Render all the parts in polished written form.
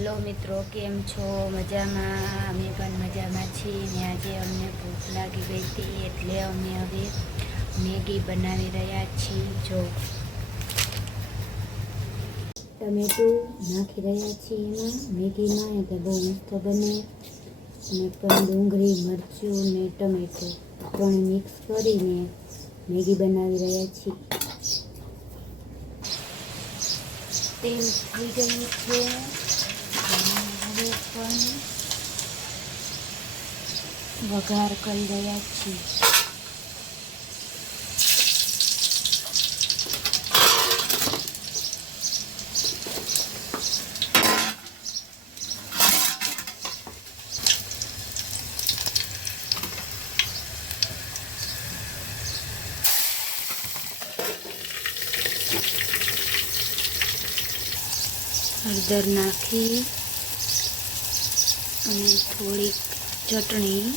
Hello મિત્રો, કેમ છો? મજામાં? અમે પણ મજામાં છીએ ને આજે અમને ભૂખ લાગી ગઈ હતી એટલે અમે હવે મેગી બનાવી રહ્યા છીએ. જો ટમેટું નાખી રહ્યા છીએ એમાં મેગીમાં, એટલે બહુ મસ્ત બને. અને પણ ડુંગળી, મરચું ને ટમેટું ત્રણે મિક્સ કરીને મેગી બનાવી રહ્યા છીએ. તેલ થઈ ગયું છે. હવે પણ વઘાર કરી રહ્યા છીએ. હળદર નાખી અને થોડીક ચટણી,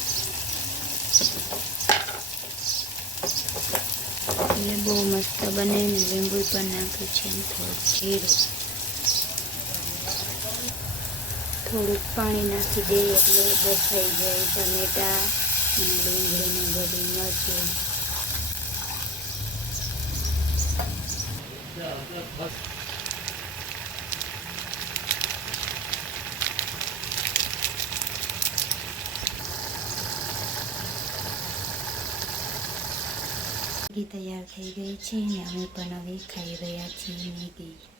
એટલે બહુ મસ્ત બને. ને લીંબુ પણ નાખ્યું છે અને થોડુંક જીરું, થોડુંક પાણી નાખી દઈએ એટલે બફાઈ જાય ટમેટા અને ડુંગળીને બધી મરચું. મેગી તૈયાર થઈ ગઈ છે ને અમે પણ હવે ખાઈ રહ્યા છીએ મેગી.